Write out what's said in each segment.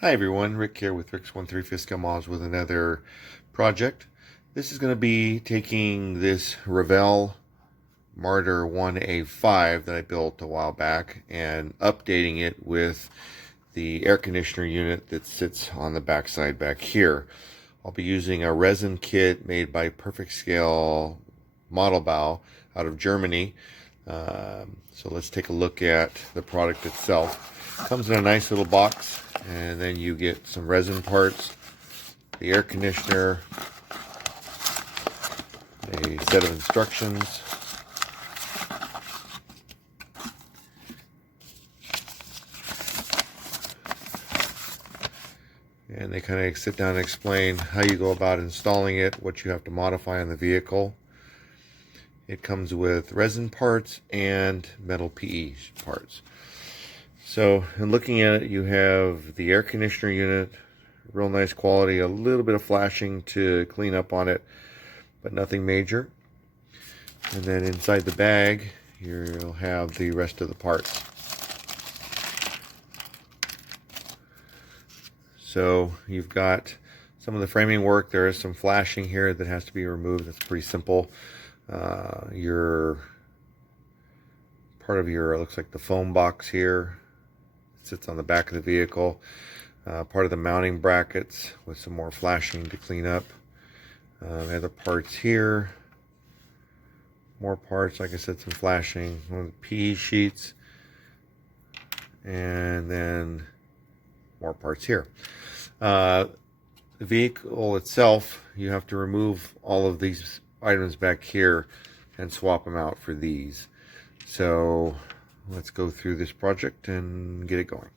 Hi everyone, Rick here with Rick's 135 Scale Models with another project. This is going to be taking this Revell Marder 1A5 that I built a while back and updating it with the air conditioner unit that sits on the backside back here. I'll be using a resin kit made by Perfect Scale Modellbau out of Germany. So let's take a look at the product itself. It comes in a nice little box, and then you get some resin parts, the air conditioner, a set of instructions, and they kind of sit down and explain how you go about installing it, what you have to modify on the vehicle. It comes with resin parts and metal PE parts. So, in looking at it, you have the air conditioner unit, real nice quality, a little bit of flashing to clean up on it, but nothing major. And then inside the bag, you'll have the rest of the parts. So, you've got some of the framing work. There is some flashing here that has to be removed. That's pretty simple. Your part of your, looks like the foam box here, sits on the back of the vehicle. Part of the mounting brackets with some more flashing to clean up. Other parts here, more parts, like I said, some flashing, one of the PE sheets, and then more parts here. The vehicle itself, you have to remove all of these items back here and swap them out for these. So let's go through this project and get it going.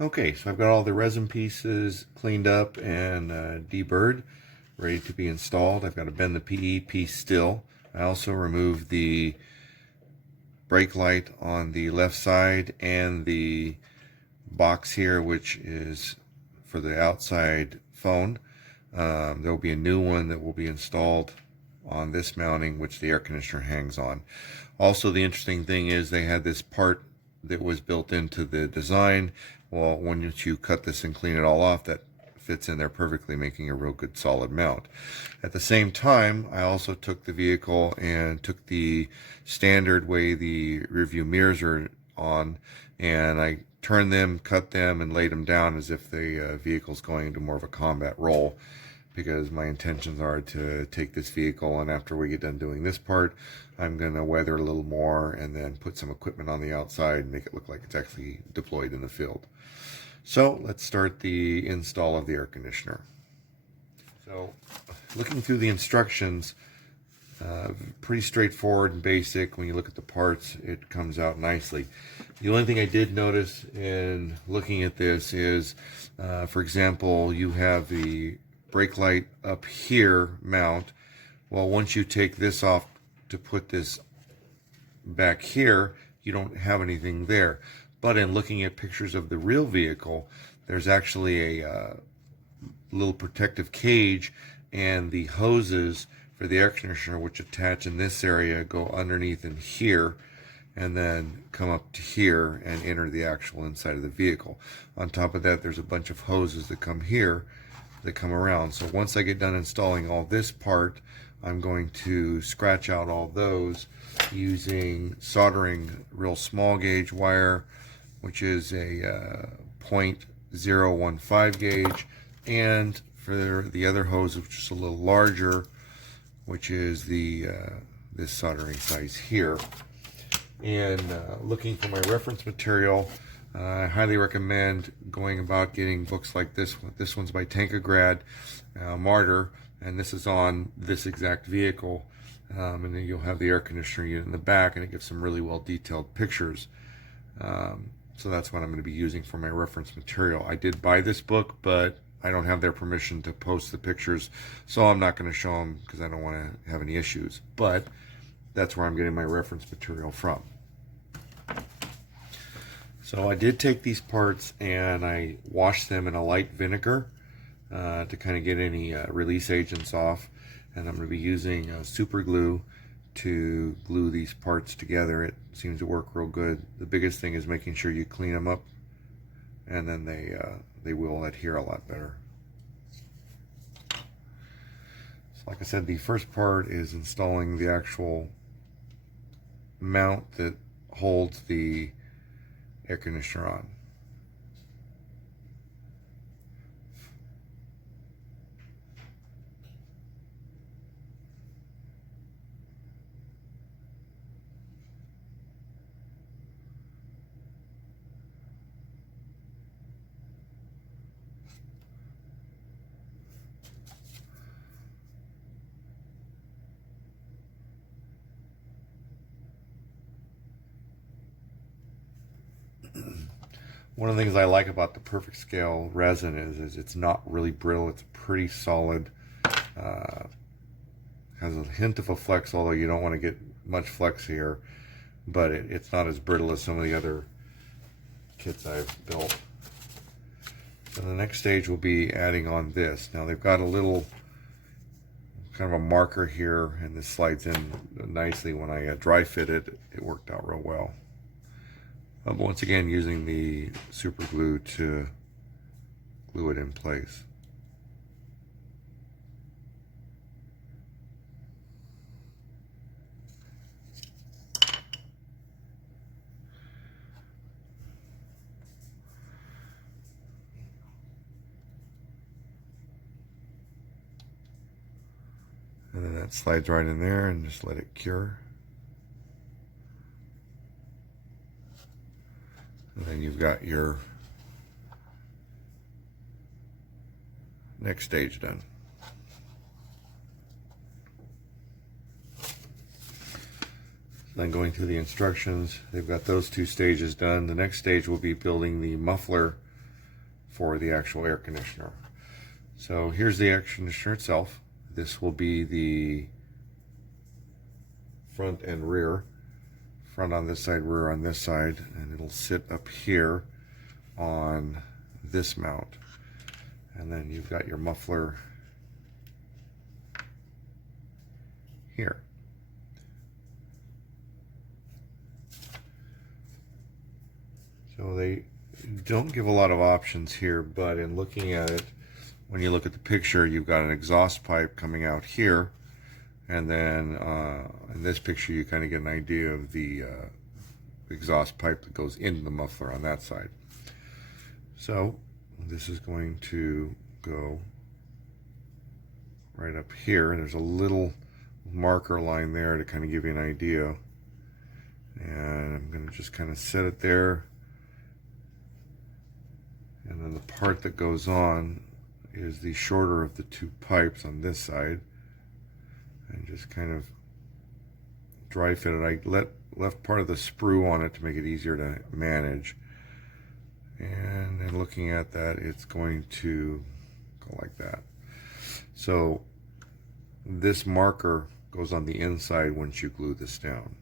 Okay, so I've got all the resin pieces cleaned up and deburred, ready to be installed. I've got to bend the PE piece still. I also removed the brake light on the left side and the box here, which is for the outside phone. There will be a new one that will be installed on this mounting, which the air conditioner hangs on. Also, the interesting thing is they had this part that was built into the design. Well, when you cut this and clean it all off, that fits in there perfectly, making a real good solid mount. At the same time, I also took the vehicle and took the standard way the rear view mirrors are on, and I turned them, cut them, and laid them down as if the vehicle's going into more of a combat role, because my intentions are to take this vehicle, and after we get done doing this part, I'm going to weather a little more and then put some equipment on the outside and make it look like it's actually deployed in the field. So let's start the install of the air conditioner. So looking through the instructions, pretty straightforward and basic. When you look at the parts, it comes out nicely. The only thing I did notice in looking at this is, for example, you have the brake light up here mount. Well, once you take this off to put this back here, you don't have anything there. But in looking at pictures of the real vehicle, there's actually a little protective cage, and the hoses for the air conditioner, which attach in this area, go underneath in here and then come up to here and enter the actual inside of the vehicle. On top of that, there's a bunch of hoses that come here that come around. So once I get done installing all this part, I'm going to scratch out all those using soldering real small gauge wire, which is a 0.015 gauge, and for the other hose, which is a little larger, which is the this soldering size here. And looking for my reference material, I highly recommend going about getting books like this one. This one's by Tankagrad Marder, and this is on this exact vehicle. And then you'll have the air conditioner unit in the back, and it gives some really well detailed pictures. So that's what I'm going to be using for my reference material. I did buy this book, but I don't have their permission to post the pictures, so I'm not going to show them because I don't want to have any issues. But that's where I'm getting my reference material from. So I did take these parts and I washed them in a light vinegar to kind of get any release agents off. And I'm going to be using super glue to glue these parts together. It seems to work real good. The biggest thing is making sure you clean them up, and then they will adhere a lot better. So like I said, the first part is installing the actual mount that holds the air conditioner on. One of the things I like about the Perfect Scale resin is it's not really brittle. It's pretty solid. Has a hint of a flex, although you don't want to get much flex here. But it's not as brittle as some of the other kits I've built. So the next stage will be adding on this. Now they've got a little kind of a marker here, and this slides in nicely. When I dry fit it, it worked out real well. But once again, using the super glue to glue it in place. And then that slides right in there, and just let it cure. And then you've got your next stage done. Then going through the instructions, they've got those two stages done. The next stage will be building the muffler for the actual air conditioner. So here's the air conditioner itself. This will be the front and rear. Front on this side, rear on this side, and it'll sit up here on this mount. And then you've got your muffler here. So they don't give a lot of options here, but in looking at it, when you look at the picture, you've got an exhaust pipe coming out here. And then in this picture, you kind of get an idea of the exhaust pipe that goes into the muffler on that side. So this is going to go right up here. There's a little marker line there to kind of give you an idea. And I'm going to just kind of set it there. And then the part that goes on is the shorter of the two pipes on this side. And just kind of dry fit it. I left part of the sprue on it to make it easier to manage. And then looking at that, it's going to go like that. So this marker goes on the inside once you glue this down.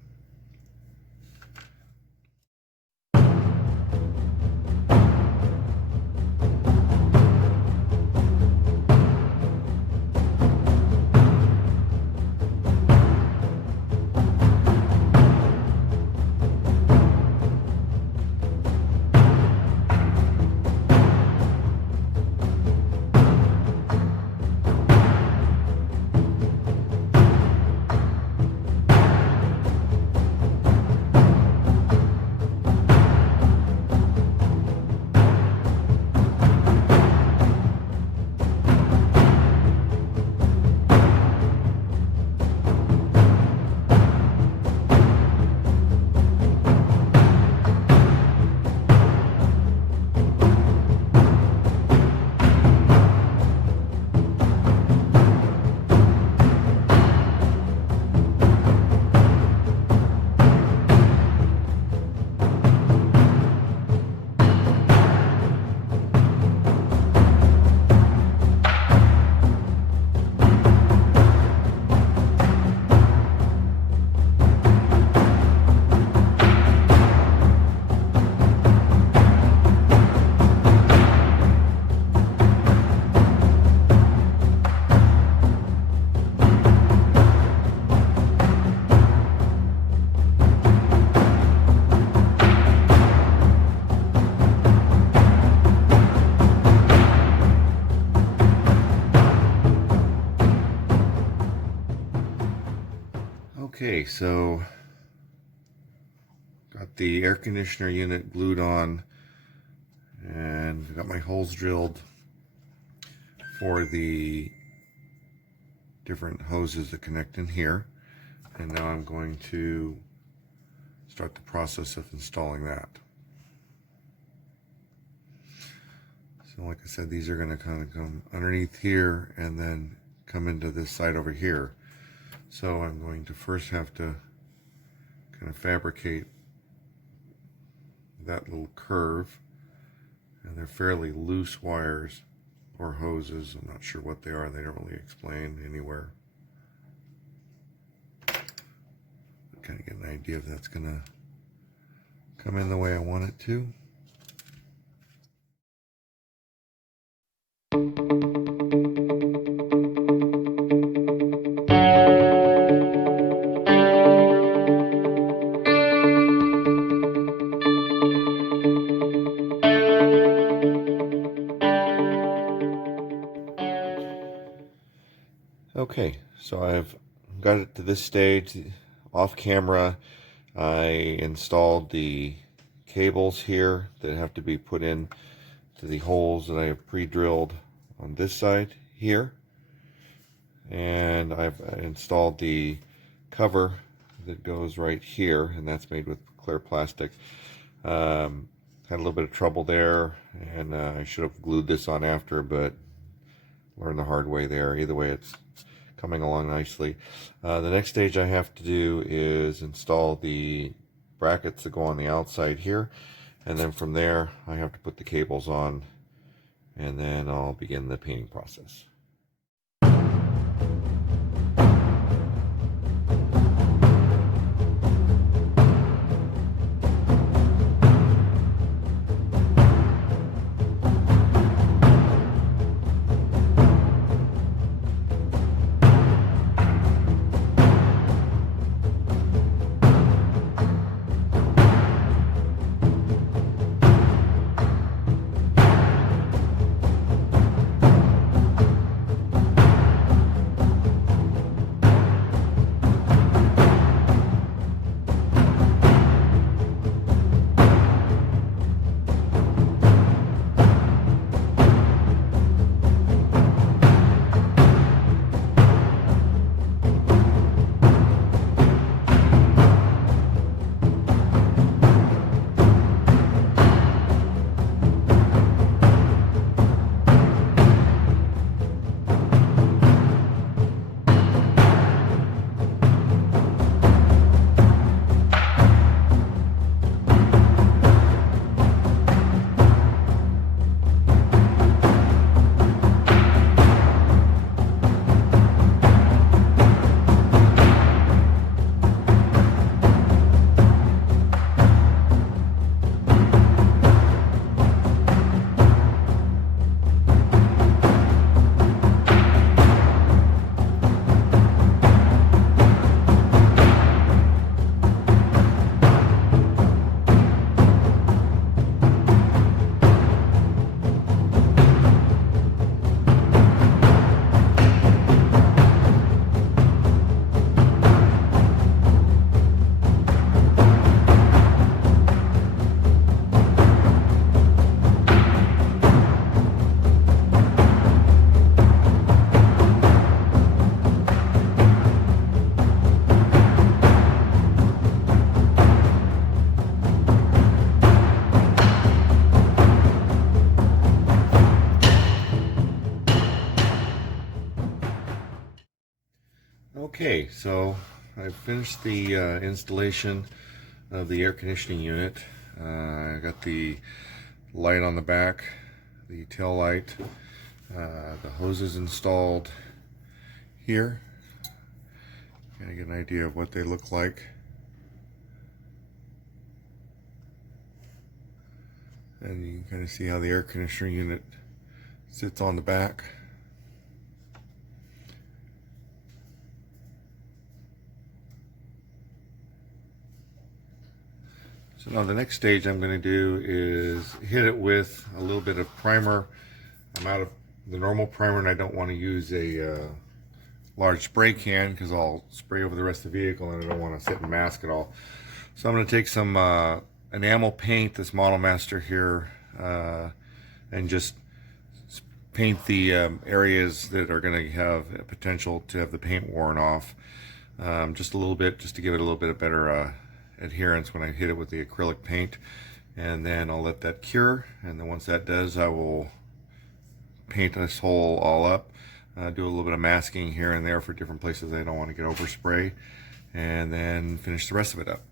Okay, so got the air conditioner unit glued on, and got my holes drilled for the different hoses that connect in here. And now I'm going to start the process of installing that. So like I said, these are going to kind of come underneath here and then come into this side over here. So I'm going to first have to kind of fabricate that little curve, and they're fairly loose wires or hoses. I'm not sure what they are. They don't really explain anywhere. Kind of get an idea if that's going to come in the way I want it to. Okay, so I've got it to this stage. Off camera, I installed the cables here that have to be put in to the holes that I have pre-drilled on this side here, and I've installed the cover that goes right here, and that's made with clear plastic. Had a little bit of trouble there, and I should have glued this on after, but learned the hard way there. Either way, it's coming along nicely. The next stage I have to do is install the brackets that go on the outside here, and then from there I have to put the cables on, and then I'll begin the painting process. Okay, so I've finished the installation of the air conditioning unit. I got the light on the back, the tail light, the hoses installed here. Kind of get an idea of what they look like. And you can kind of see how the air conditioner unit sits on the back. So now the next stage I'm going to do is hit it with a little bit of primer. I'm out of the normal primer and I don't want to use a large spray can because I'll spray over the rest of the vehicle and I don't want to sit and mask it all. So I'm going to take some enamel paint, this Model Master here, and just paint the areas that are going to have potential to have the paint worn off. Just a little bit, just to give it a little bit of better adherence when I hit it with the acrylic paint. And then I'll let that cure, and then once that does, I will paint this hole all up, do a little bit of masking here and there for different places I don't want to get overspray, and then finish the rest of it up.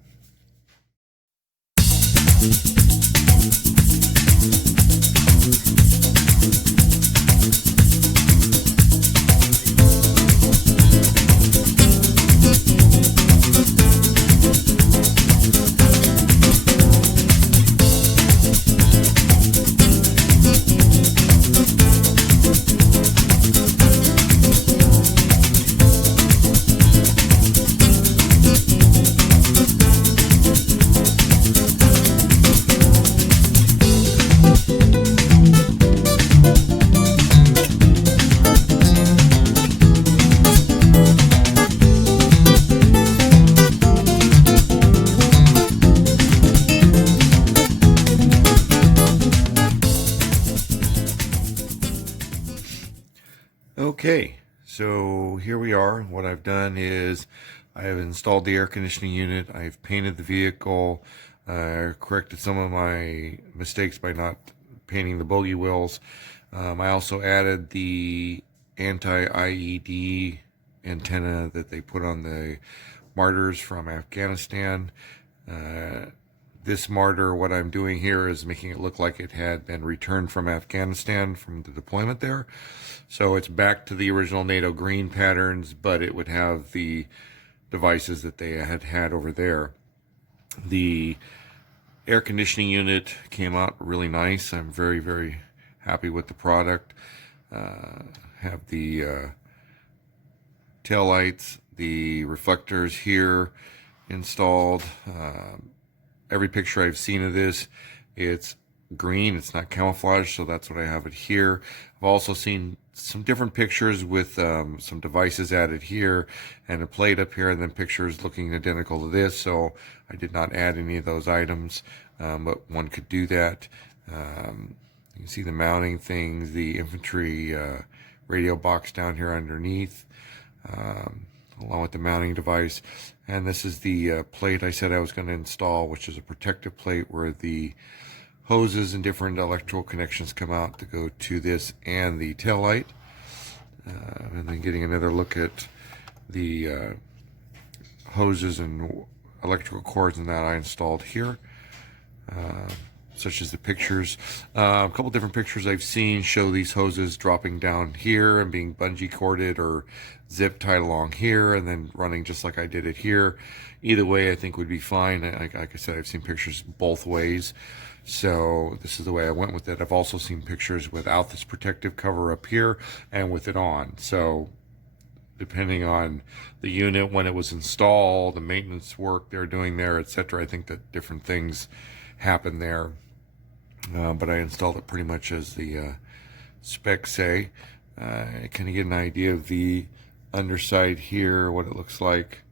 Okay, so here we are. What I've done is I have installed the air conditioning unit, I've painted the vehicle, corrected some of my mistakes by not painting the bogey wheels. I also added the anti-IED antenna that they put on the Marders from Afghanistan. This Marder, what I'm doing here is making it look like it had been returned from Afghanistan from the deployment there. So it's back to the original NATO green patterns, but it would have the devices that they had over there. The air conditioning unit came out really nice. I'm very, very happy with the product. Have the tail lights, the reflectors here installed. Every picture I've seen of this, it's green, it's not camouflage, so that's what I have it here. I've also seen some different pictures with some devices added here and a plate up here, and then pictures looking identical to this, so I did not add any of those items, but one could do that. You can see the mounting things, the infantry radio box down here underneath, along with the mounting device. And this is the plate I said I was going to install, which is a protective plate where the hoses and different electrical connections come out to go to this and the tail light. And then getting another look at the hoses and electrical cords and that I installed here, such as the pictures. A couple different pictures I've seen show these hoses dropping down here and being bungee corded or zip tied along here and then running just like I did it here. Either way I think would be fine. Like I said, I've seen pictures both ways, so this is the way I went with it. I've also seen pictures without this protective cover up here and with it on, so depending on the unit, when it was installed, the maintenance work they're doing there, etc., I think that different things happen there. But I installed it pretty much as the specs say. Kind of get an idea of the underside here, what it looks like.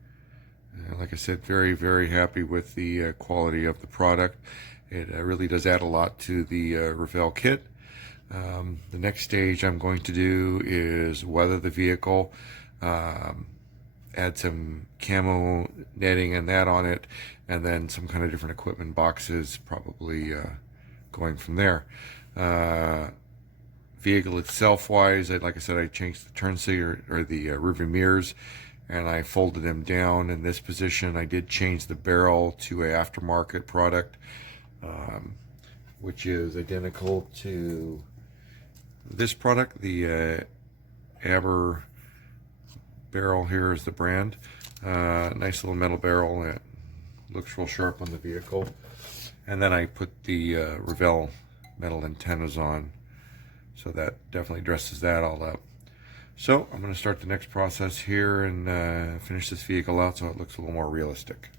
Like I said, very, very happy with the quality of the product. It really does add a lot to the Revell kit. The next stage I'm going to do is weather the vehicle, add some camo netting and that on it, and then some kind of different equipment boxes, probably going from there. Vehicle itself wise, like I said, I changed the turn signal or the rearview mirrors, and I folded them down in this position. I did change the barrel to a aftermarket product, which is identical to this product. The Aber barrel here is the brand. Nice little metal barrel. It looks real sharp on the vehicle. And then I put the Revell metal antennas on, so that definitely dresses that all up. So I'm going to start the next process here and finish this vehicle out so it looks a little more realistic.